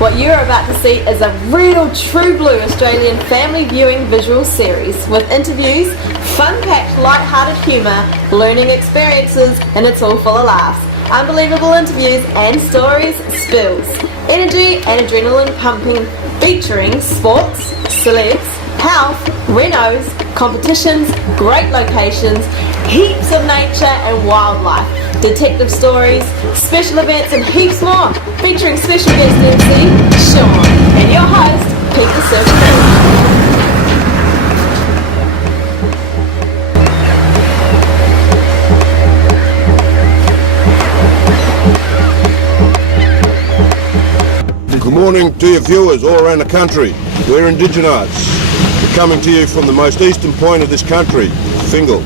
What you're about to see is a real true blue Australian family viewing visual series with interviews, fun-packed light-hearted humour, learning experiences, and it's all full of laughs. Unbelievable interviews and stories, spills, energy and adrenaline pumping, featuring sports, celebs, health, renos, competitions, great locations, heaps of nature and wildlife, detective stories, special events and heaps more, featuring special guest MC, Sean, and your host, Pete the Surfaroo. Good morning to your viewers all around the country. We're Indigenites. We're coming to you from the most eastern point of this country, Fingal.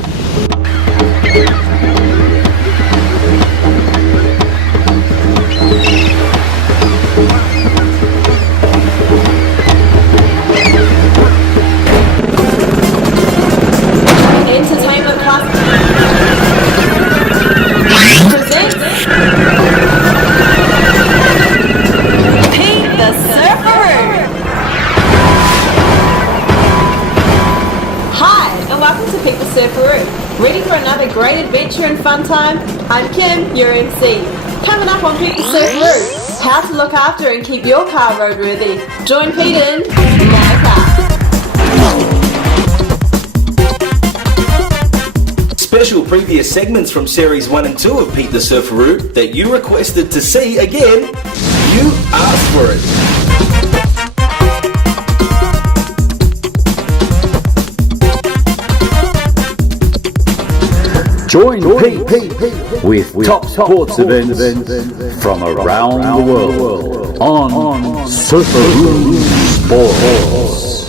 Entertainment Plus presents Pete the Surfaroo. Hi, and welcome to Pete the Surfaroo. Ready for another great adventure and fun time? I'm Kim, your MC. Coming up on Pete the Surfaroo, how to look after and keep your car roadworthy. Join Pete in My Car. Special previous segments from Series 1 and 2 of Pete the Surfaroo that you requested to see again. You asked for it. Join Pete with top sports events from around the world on Surfaroo Sports.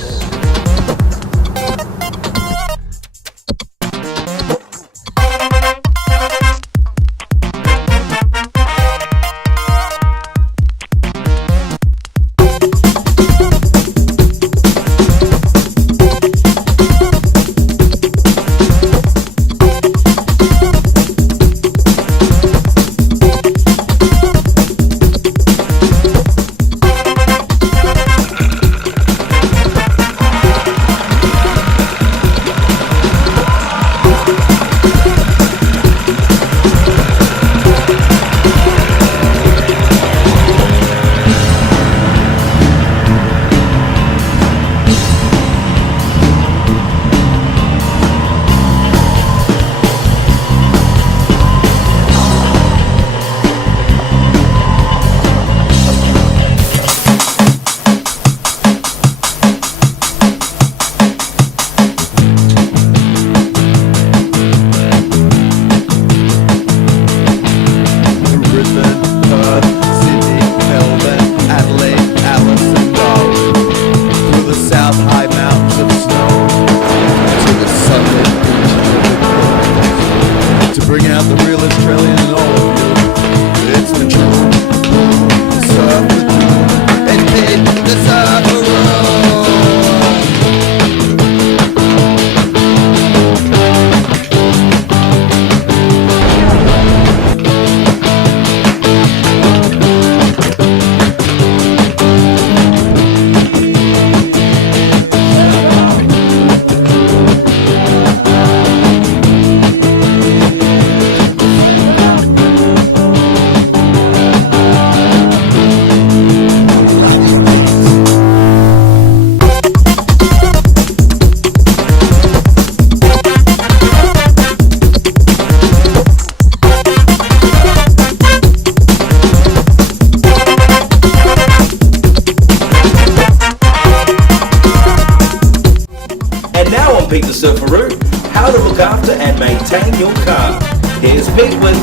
Pete the Surfaroo, how to look after and maintain your car. Here's Pete with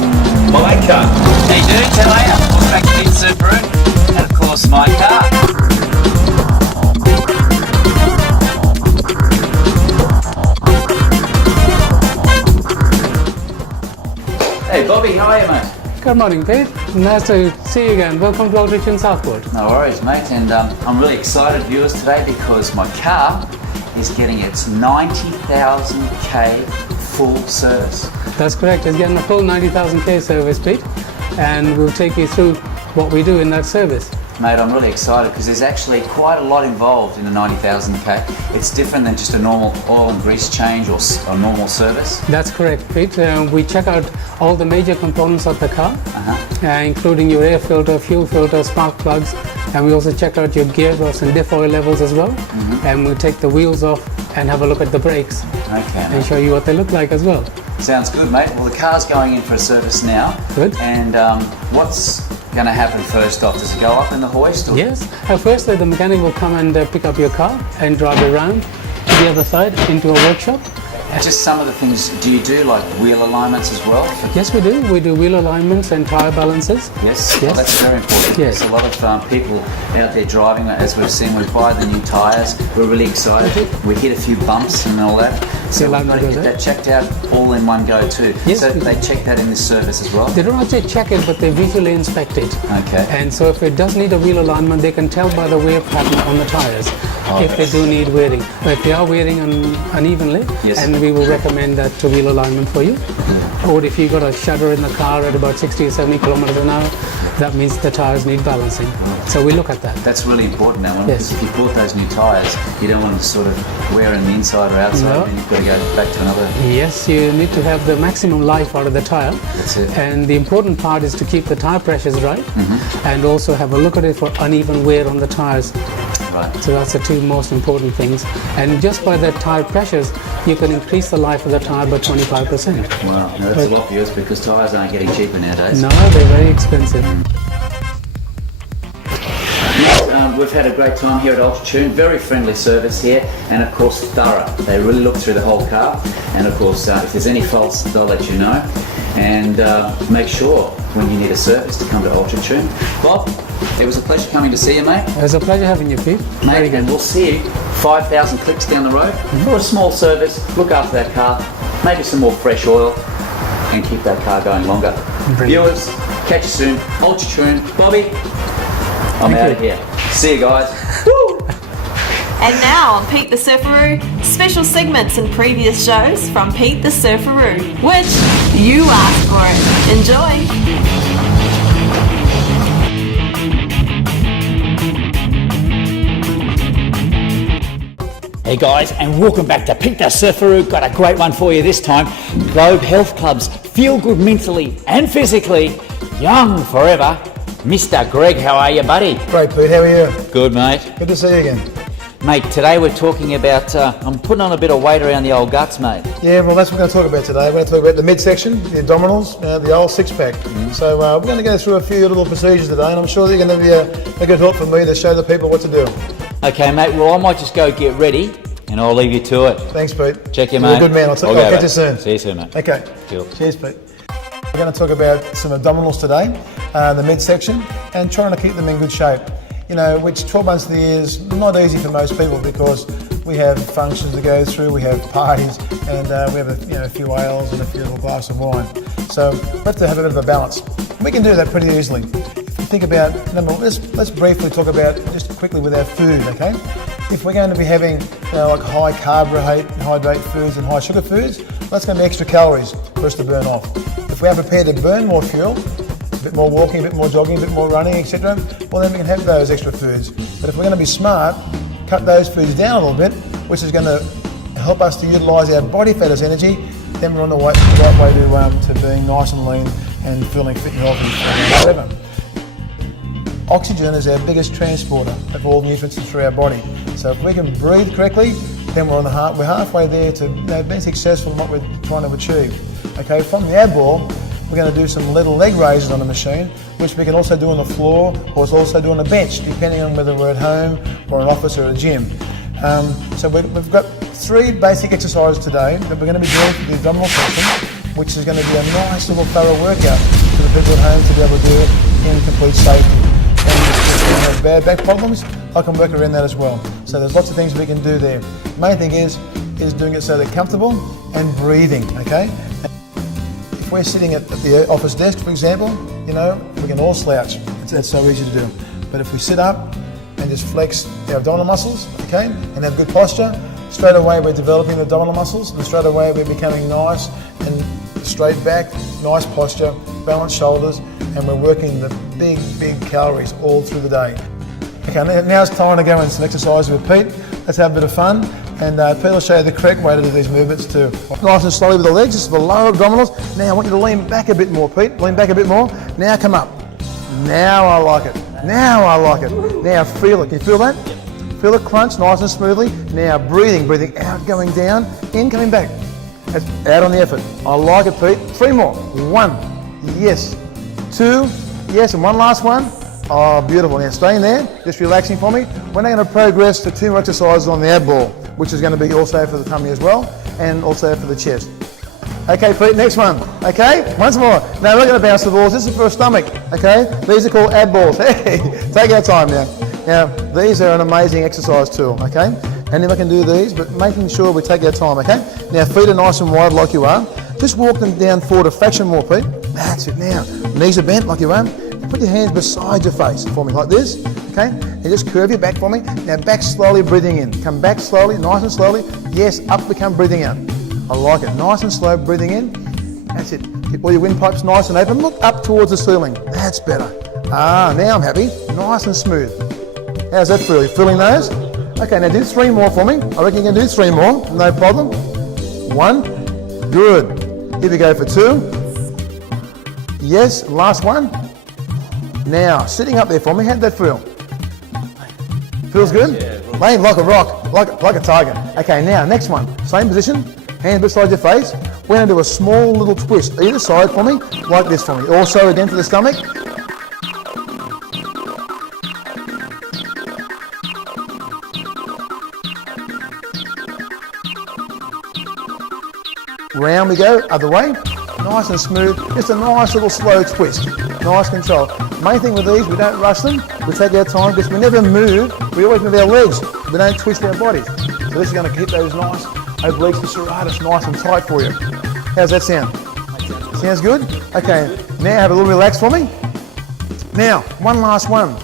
My Car. How you doing? How are you? Welcome back to Pete the Surfaroo, and of course My Car. Hey Bobby, how are you, mate? Good morning, Pete. Nice to see you again. Welcome to Outreach in Southport. No worries, mate. And I'm really excited, viewers, today because my car is getting its 90,000k full service. That's correct. It's getting a full 90,000k service, Pete, and we'll take you through what we do in that service. Mate, I'm really excited because there's actually quite a lot involved in the 90,000k. It's different than just a normal oil and grease change or a normal service. That's correct, Pete. We check out all the major components of the car, including your air filter, fuel filter, spark plugs, and we also check out your gearbox and diff oil levels as well. And we take the wheels off and have a look at the brakes and show you what they look like as well. Sounds good, mate. Well, the car's going in for a service now. Good. And what's going to happen first off? Does it go up in the hoist? Or? Yes. Firstly, the mechanic will come and pick up your car and drive it around to the other side into a workshop. Just some of the things, do you do like wheel alignments as well? Yes, we do. We do wheel alignments and tyre balances. Yes, well, that's very important. Yes. There's a lot of people out there driving, as we've seen, we buy the new tyres, we're really excited. We hit a few bumps and all that. So we've got to get that checked out all in one go too. Yes, so they check that in this service as well? They don't actually check it, but they visually inspect it. Okay. And so if it does need a wheel alignment, they can tell by the wear pattern on the tyres if they do need wearing. But if they are wearing unevenly, and we will recommend that to wheel alignment for you. Or if you've got a shudder in the car at about 60 or 70 kilometers an hour, that means the tyres need balancing. So we look at that. That's really important now, because if you bought those new tyres, you don't want to sort of wear in the inside or outside, and you've got to go back to another. Yes, you need to have the maximum life out of the tyre. That's it. And the important part is to keep the tyre pressures right, and also have a look at it for uneven wear on the tyres. Right. So that's the two most important things. And just by the tyre pressures, you can increase the life of the tyre by 25%. Wow, that's a lot for us because tyres aren't getting cheaper nowadays. No, they're very expensive. We've had a great time here at Altitude, very friendly service here, and of course thorough. They really look through the whole car, and of course if there's any faults they'll let you know, and make sure when you need a service to come to Altitude. Bob, it was a pleasure coming to see you, mate. It was a pleasure having you, Pete. Mate, and we'll see you 5,000 clicks down the road for a small service. Look after that car, maybe some more fresh oil, and keep that car going longer. Brilliant. Viewers, catch you soon. Altitude, Bobby, I'm out of here. See you guys. Woo! And now on Pete the Surfaroo, special segments in previous shows from Pete the Surfaroo, which you asked for it. Enjoy! Hey guys, and welcome back to Pete the Surfaroo. Got a great one for you this time. Globe Health Club's Feel Good Mentally and Physically, Young Forever. Mr. Greg, how are you, buddy? Great, Pete. How are you? Good, mate. Good to see you again. Mate, today we're talking about, I'm putting on a bit of weight around the old guts, mate. Yeah, well, that's what we're going to talk about today. We're going to talk about the midsection, the abdominals, the old six-pack. So we're going to go through a few little procedures today, and I'm sure they're going to be a good help for me to show the people what to do. Okay, mate, well, I might just go get ready, and I'll leave you to it. Thanks, Pete. Check you, You're mate. a good man. I'll catch you soon. See you soon, mate. Okay. Cool. Cheers, Pete. We're going to talk about some abdominals today, the midsection, and trying to keep them in good shape. You know, which 12 months of the year is not easy for most people because we have functions to go through, we have parties, and we have a few ales and a few little glass of wine. So we have to have a bit of a balance. We can do that pretty easily. If you think about, let's briefly talk about, just quickly with our food, okay? If we're going to be having like high carbohydrate foods and high sugar foods, that's going to be extra calories for us to burn off. If we are prepared to burn more fuel, a bit more walking, a bit more jogging, a bit more running, etc., well then we can have those extra foods. But if we're going to be smart, cut those foods down a little bit, which is going to help us to utilise our body fat as energy, then we're on the right way to being nice and lean and feeling fit and healthy, whatever. Oxygen is our biggest transporter of all nutrients through our body. So if we can breathe correctly, then we're halfway there to being successful in what we're trying to achieve. Okay, from the ab wall, we're going to do some little leg raises on the machine, which we can also do on the floor, or also do on the bench, depending on whether we're at home or an office or a gym. So we've got 3 basic exercises today that we're going to be doing for the abdominal section, which is going to be a nice little thorough workout for the people at home to be able to do it in complete safety. And if you have bad back problems, I can work around that as well. So there's lots of things we can do there. The main thing is doing it so they're comfortable and breathing, okay? If we're sitting at the office desk, for example, we can all slouch. That's so easy to do. But if we sit up and just flex the abdominal muscles, okay, and have good posture, straight away we're developing the abdominal muscles, and straight away we're becoming nice and straight back, nice posture, balanced shoulders, and we're working the big calories all through the day. Okay, now it's time to go into some exercise with Pete. Let's have a bit of fun, and Pete will show you the correct way to do these movements too. Nice and slowly with the legs, just for lower abdominals. Now I want you to lean back a bit more, Pete. Lean back a bit more. Now come up. Now I like it. Now I like it. Now feel it. Can you feel that? Feel it crunch nice and smoothly. Now breathing out, going down, in, coming back. That's out on the effort. I like it, Pete. 3 more. 1, yes. 2, yes, and one last one. Oh, beautiful. Now stay in there, just relaxing for me. We're now going to progress to 2 more exercises on the ab ball, which is going to be also for the tummy as well, and also for the chest. Okay, Pete, next one. Okay, once more. Now we're going to bounce the balls. This is for a stomach. Okay, these are called ab balls. Hey, take our time now. Now, these are an amazing exercise tool. Okay, and then we can do these, but making sure we take our time. Okay, now feet are nice and wide like you are. Just walk them down forward a fraction more, Pete. That's it. Now, knees are bent like you are. Put your hands beside your face for me like this. Okay, and just curve your back for me. Now back slowly, breathing in. Come back slowly, nice and slowly. Yes, up we come, breathing out. I like it. Nice and slow, breathing in. That's it. Keep all your windpipes nice and open. Look up towards the ceiling. That's better. Ah, now I'm happy. Nice and smooth. How's that feel? You feeling those? Okay, now do 3 more for me. I reckon you can do 3 more. No problem. 1. Good. Here we go for 2. Yes, last one. Now, sitting up there for me, how'd that feel? Feels good? Laying like a rock, like a tiger. Okay, now, next one. Same position, hands beside your face. We're going to do a small little twist either side for me, like this for me. Also again to the stomach. Round we go, other way. Nice and smooth, just a nice little slow twist. Nice control. Main thing with these, we don't rush them. We take our time because we never move. We always move our legs. We don't twist our bodies. So this is going to keep those nice obliques and serratus nice and tight for you. How's that sound? Sounds good? Okay, now have a little relax for me. Now, one last one.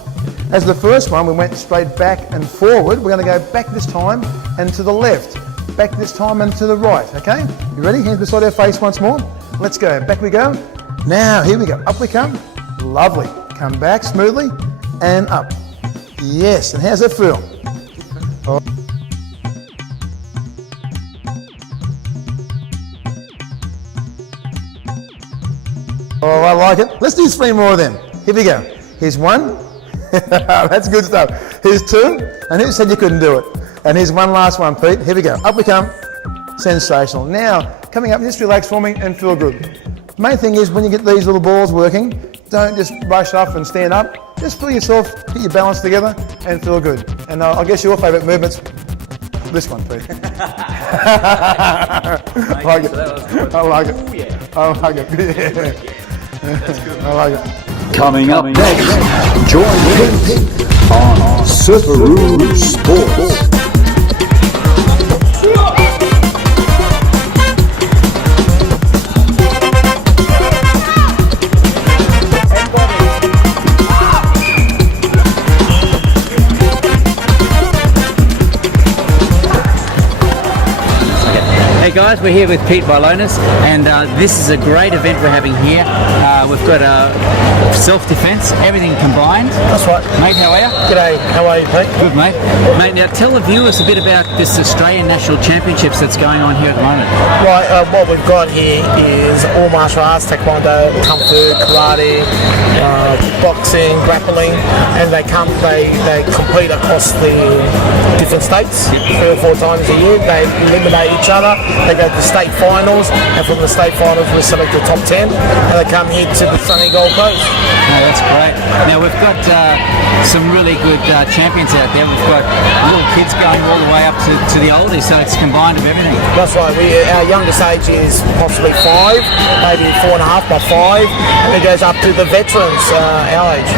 As the first one, we went straight back and forward. We're going to go back this time and to the left. Back this time and to the right, okay? You ready? Hands beside our face once more. Let's go. Back we go. Now, here we go. Up we come. Lovely. Come back smoothly and up. Yes, and how's that feel? Oh. Oh, I like it. Let's do 3 more then. Here we go. Here's 1. That's good stuff. Here's 2. And who said you couldn't do it? And here's one last one, Pete. Here we go. Up we come. Sensational. Now, coming up, just relax for me and feel good. Main thing is when you get these little balls working, don't just rush off and stand up. Just feel yourself, get your balance together and feel good. And I guess your favourite movement's this one, Pete. I like it. I like it. I like it. I like it. Coming up next, join Pete on Surfaroo Sports. Hey guys, we're here with Pete Vilonis, and this is a great event we're having here. We've got self-defense, everything combined. That's right. Mate, how are you? G'day, how are you, Pete? Good, mate. Mate, now tell the viewers a bit about this Australian National Championships that's going on here at the moment. Right, what we've got here is all martial arts, taekwondo, kung fu, karate, boxing, grappling, and they compete across the different states 3 or 4 times a year. They eliminate each other. They go to state finals, and from the state finals we select the top 10, and they come here to the sunny Gold Coast. Oh, that's great. Now we've got some really good champions out there. We've got little kids going all the way up to the oldies, so it's combined of everything. That's right. Our youngest age is possibly 5, maybe 4.5 by 5, and it goes up to the veterans, our age.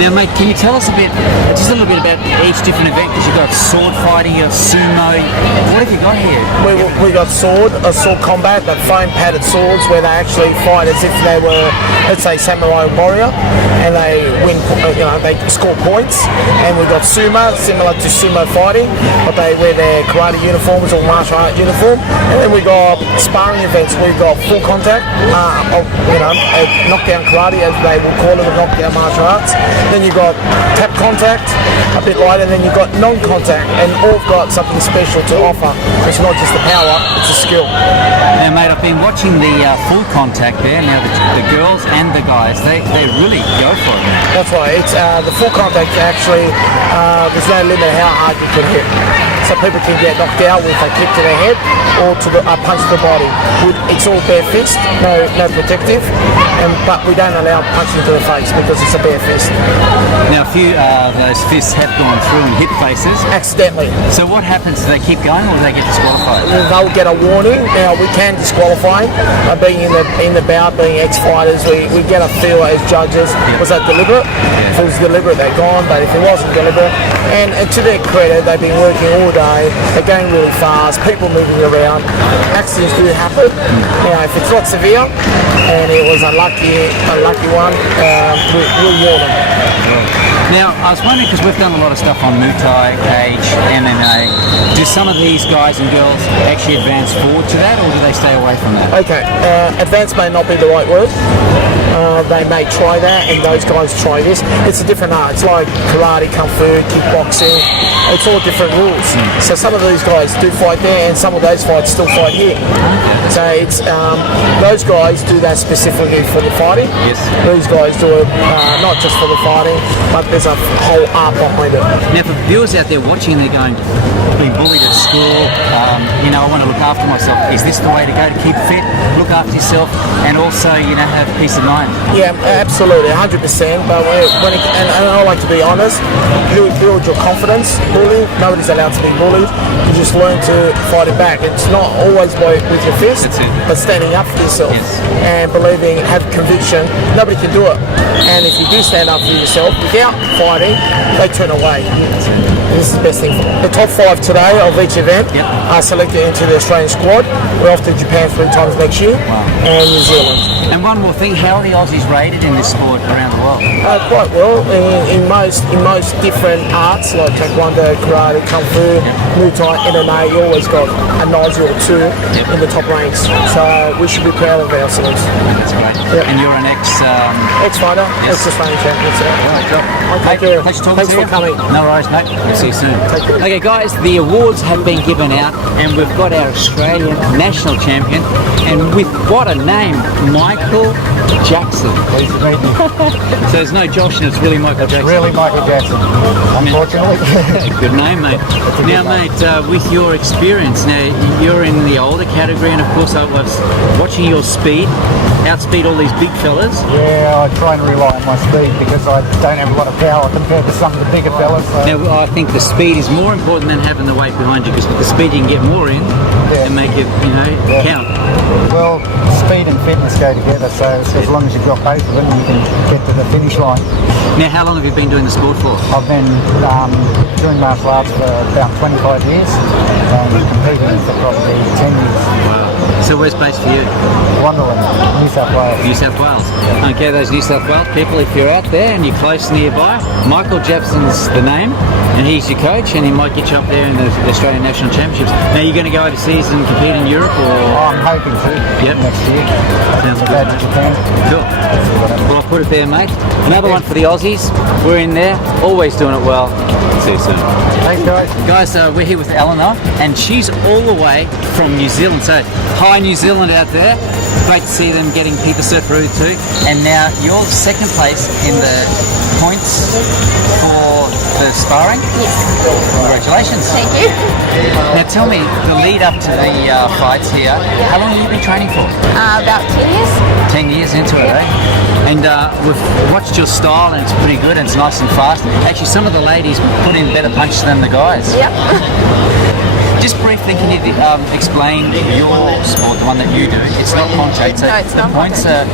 Now, mate, can you tell us just a little bit about each different event? Because you've got sword fighting, you've got sumo. What have you got here? We got sword combat, that foam padded swords where they actually fight as if they were, let's say, samurai warrior, and they win, they score points. And we've got sumo, similar to sumo fighting, but they wear their karate uniforms or martial art uniform. And then we got sparring events. We've got full contact, knockdown karate, as they will call it, knockdown martial arts. Then you've got tap contact, a bit lighter, and then you've got non-contact, and all got something special to offer. It's not just the power, it's a skill. Now, mate, I've been watching the full contact there. Now, the girls and the guys, they really go for it. That's right. It's the full contact. Actually, there's no limit how hard you can hit. So people can get knocked out with a kick to the head or to a punch to the body. It's all bare fist, no protective, but we don't allow punching to the face because it's a bare fist. Now, a few of those fists have gone through and hit faces. Accidentally. So what happens? Do they keep going or do they get disqualified? They'll get a warning. Now, we can disqualify. Being in the bout, being ex-fighters, we get a feel as judges. Was that deliberate? If it was deliberate, they're gone, but if it wasn't deliberate, and to their credit, they've been working all day, they're going really fast, people moving around, accidents do happen. Now, if it's not severe, and it was a lucky one, we'll warn them. Now, I was wondering, because we've done a lot of stuff on Muay Thai, cage, MMA, do some of these guys and girls actually advance forward to that, or do they stay away from that? Okay, advance may not be the right word. They may try that, and those guys try this. It's a different art. It's like karate, kung fu, kickboxing. It's all different rules. So some of these guys do fight there, and some of those fights still fight here. So it's those guys do that specifically for the fighting. Yes. These guys do it not just for the fighting, but there's a whole art behind it. Now, for viewers out there watching, they're going, being bullied at school, I want to look after myself. Is this the way to go to keep fit, look after yourself, and also, have peace of mind? Yeah, absolutely, 100%. But and I like to be honest, build your confidence. Bullying, nobody's allowed to be bullied. You just learn to fight it back. It's not always with your fist, but standing up for yourself and believing, have conviction. Nobody can do it. And if you do stand up for yourself without fighting, they turn away. This is the best thing. The top 5 today of each event are selected into the Australian squad. We're off to Japan 3 times next year, and New Zealand. And one more thing, how are the Aussies rated in this sport around the world? Quite well. In most different arts like taekwondo, karate, kung fu, Muay Thai, MMA, you always got a Aussie or two in the top ranks. So we should be proud of ourselves. That's great. Yep. And you're an ex-fighter, ex-Australian champion. So. Right, job. Thanks for coming. No worries, mate. We'll see you soon. Okay, guys, the awards have been given out, and we've got our Australian national champion, and with what a name, Michael Jackson. Pleased to meet you. So there's no Josh, and it's really Michael Jackson. Really Michael Jackson, unfortunately. Good name, mate. Now, mate, with your experience, now you're in the older category, and of course I was watching your speed, outspeed all these big fellas. Yeah, I try and rely on my speed because I don't have a lot of power compared to some of the bigger fellas. So. Now, I think the speed is more important than having the weight behind you, because with the speed you can get more in and make it, count. Well, speed and fitness go together, so as long as you've got both of them, you can get to the finish line. Now, how long have you been doing the sport for? I've been doing martial arts for about 25 years and competing for probably 10 years. Wow. So where's base for you? Wonderland, New South Wales. New South Wales. Okay, those New South Wales people, if you're out there and you're close nearby, Michael Jackson's the name, and he's your coach, and he might get you up there in the Australian National Championships. Now, you're going to go overseas and compete in Europe, or? I'm hoping to. Next year. Sounds good. Go to Japan. Cool. Well, I'll put it there, mate. Another one for the Aussies. We're in there, always doing it well. See you soon. Thanks, guys. Guys, we're here with Eleanor, and she's all the way from New Zealand. So, hi, New Zealand out there. Great to see them getting Pete the Surfaroo too. And now you're second place in the points for the sparring. Yes. Congratulations. Thank you. Now tell me, the lead up to the fights here, how long have you been training for? About 10 years. 10 years into it, eh? And we've watched your style, and it's pretty good, and it's nice and fast. Actually, some of the ladies put in better punches than the guys. Yep. Just briefly, can you explain your sport, the one that you do? It's not contact, so No, it's the not points are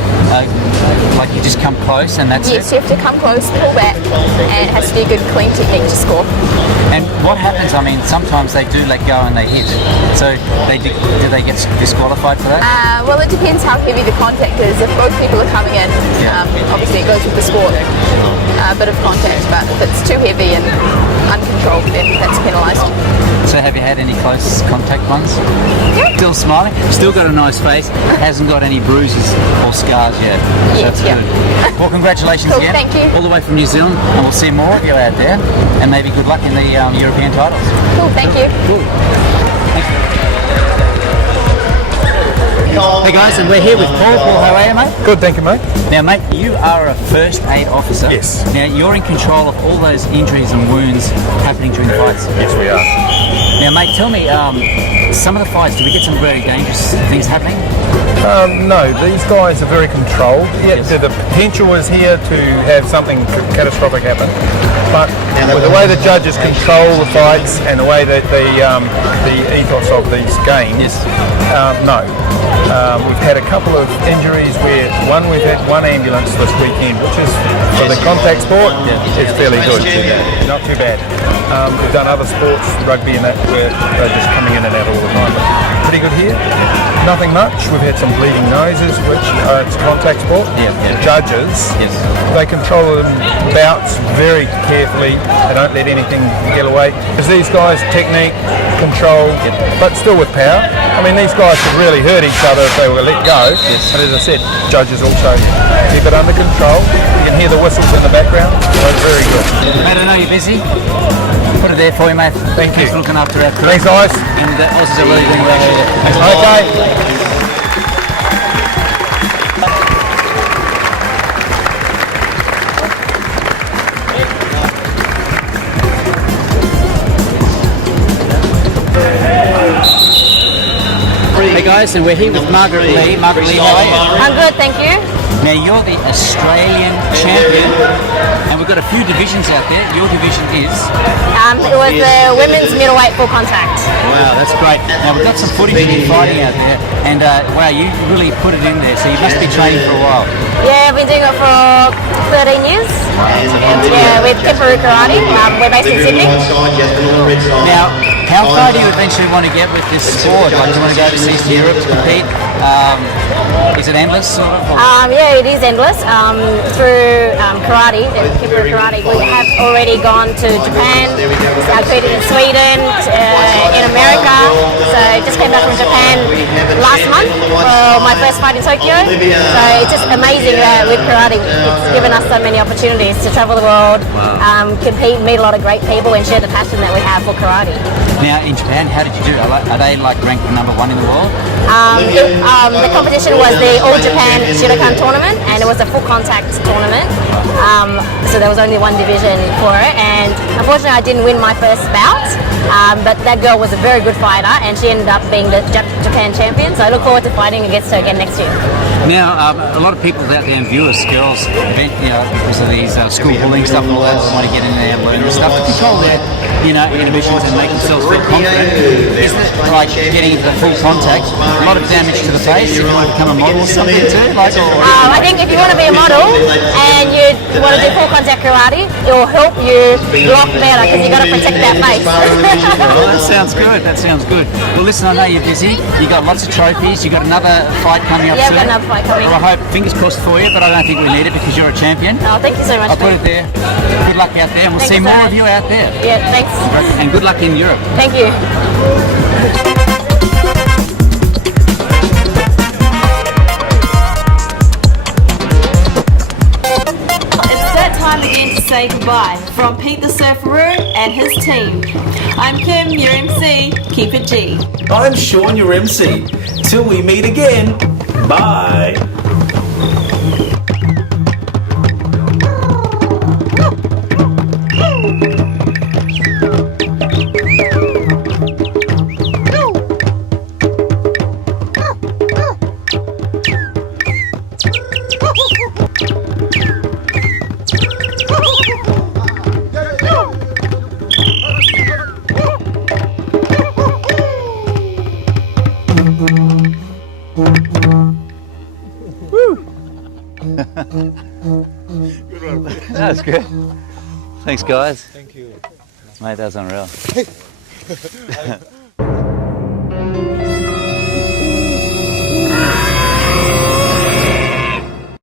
like you just come close and that's Yes, it? you have to come close, pull back, and it has to be a good clean technique to score. And what happens, I mean, sometimes they do let go and they hit. So do they get disqualified for that? Well, it depends how heavy the contact is. If both people are coming in, obviously it goes with the sport. A bit of contact, but if it's too heavy and uncontrolled, then that's penalised. So have you had any close contact ones? Yeah. Still smiling? Still got a nice face. Hasn't got any bruises or scars yet. So that's good. Well, congratulations Cool, again. thank you. All the way from New Zealand, and we'll see more of you out there. And maybe good luck in the European titles. Cool, thank you. Cool. Thank you. Hey guys, and we're here with Paul. Paul, how are you, mate? Good, thank you, mate. Now, mate, you are a first aid officer. Yes. Now, you're in control of all those injuries and wounds happening during the fights. Yes, we are. Now, mate, tell me, some of the fights, do we get some very dangerous things happening? No, these guys are very controlled. Yes. The potential is here to have something catastrophic happen. But with the way the judges control the fights and the way that the ethos of these games, no. We've had a couple of injuries where we've had one ambulance this weekend, which is for the contact sport, it's fairly good. Not too bad. We've done other sports, rugby and that, where they're just coming in and out all the time. But pretty good here. Nothing much. We've had some bleeding noses, which it's contact sport. The judges, they control them bouts very carefully. They don't let anything get away. Because these guys, technique, control, but still with power. I mean, these guys could really hurt each other if they were let go. But as I said, judges also keep it under control. You can hear the whistles in the background. So very good. Mate, I know you're busy. Put it there for you, mate. Thank you. Thanks for looking after our crew. Thanks, guys. And Aussies are really doing well here. Thanks a lot. Okay. Hey guys, and we're here with Margaret Lee. Margaret Lee, how are you? I'm good, thank you. Now you're the Australian champion, and we've got a few divisions out there. Your division is? It was the women's middleweight full contact. Wow, that's great. Now we've got some footage of you fighting out there, and wow, you really put it in there, so you must be training for a while. Yeah, I've been doing it for 13 years. Yeah, with Surfaroo Karate. We're based in Sydney. Now, how far do you eventually want to get with this sport? Like, do you want to go overseas to Europe to compete? Is it endless, sort of? Yeah, it is endless. Through karate, Surfaroo Karate, we have already gone to Japan, competed in Sweden, in America. So I just came back from Japan last month for my first fight in Tokyo. So it's just amazing with karate. It's given us so many opportunities to travel the world, compete, meet a lot of great people, and share the passion that we have for karate. Now, in Japan, how did you do? Are they like ranked #1 in the world? The competition was the All Japan Shuriken tournament, and it was a full contact tournament. So there was only one division for it, and unfortunately I didn't win my first bout, but that girl was a very good fighter, and she ended up being the Japan champion. So I look forward to fighting against her again next year. Now, a lot of people out there and viewers, girls, because of these school bullying stuff and all that, want to get in there and learn and stuff to control their, inhibitions and make themselves feel confident. Isn't it like getting into the full contact, a lot of damage to the face if you want to become a model or something too? I think if you want to be a model and you want to do full contact karate, it will help you block better because you got to protect that face. Well, that sounds good. That sounds good. Well, listen, I know you're busy. You got lots of trophies. You got another fight coming up soon. Yeah, I've got another fight coming. Well, I hope, fingers crossed for you, but I don't think we need it because you're a champion. Oh, thank you so much. I'll put it there. Good luck out there, and we'll see Thank you so more much. of you out there. Yeah, thanks. And good luck in Europe. Thank you. Time again to say goodbye from Pete the Surfaroo and his team. I'm Kim, your MC. Keep it G. I'm Sean, your MC. Till we meet again. Bye. Good one. That's good. Thanks, guys. Thank you. Mate, that's unreal.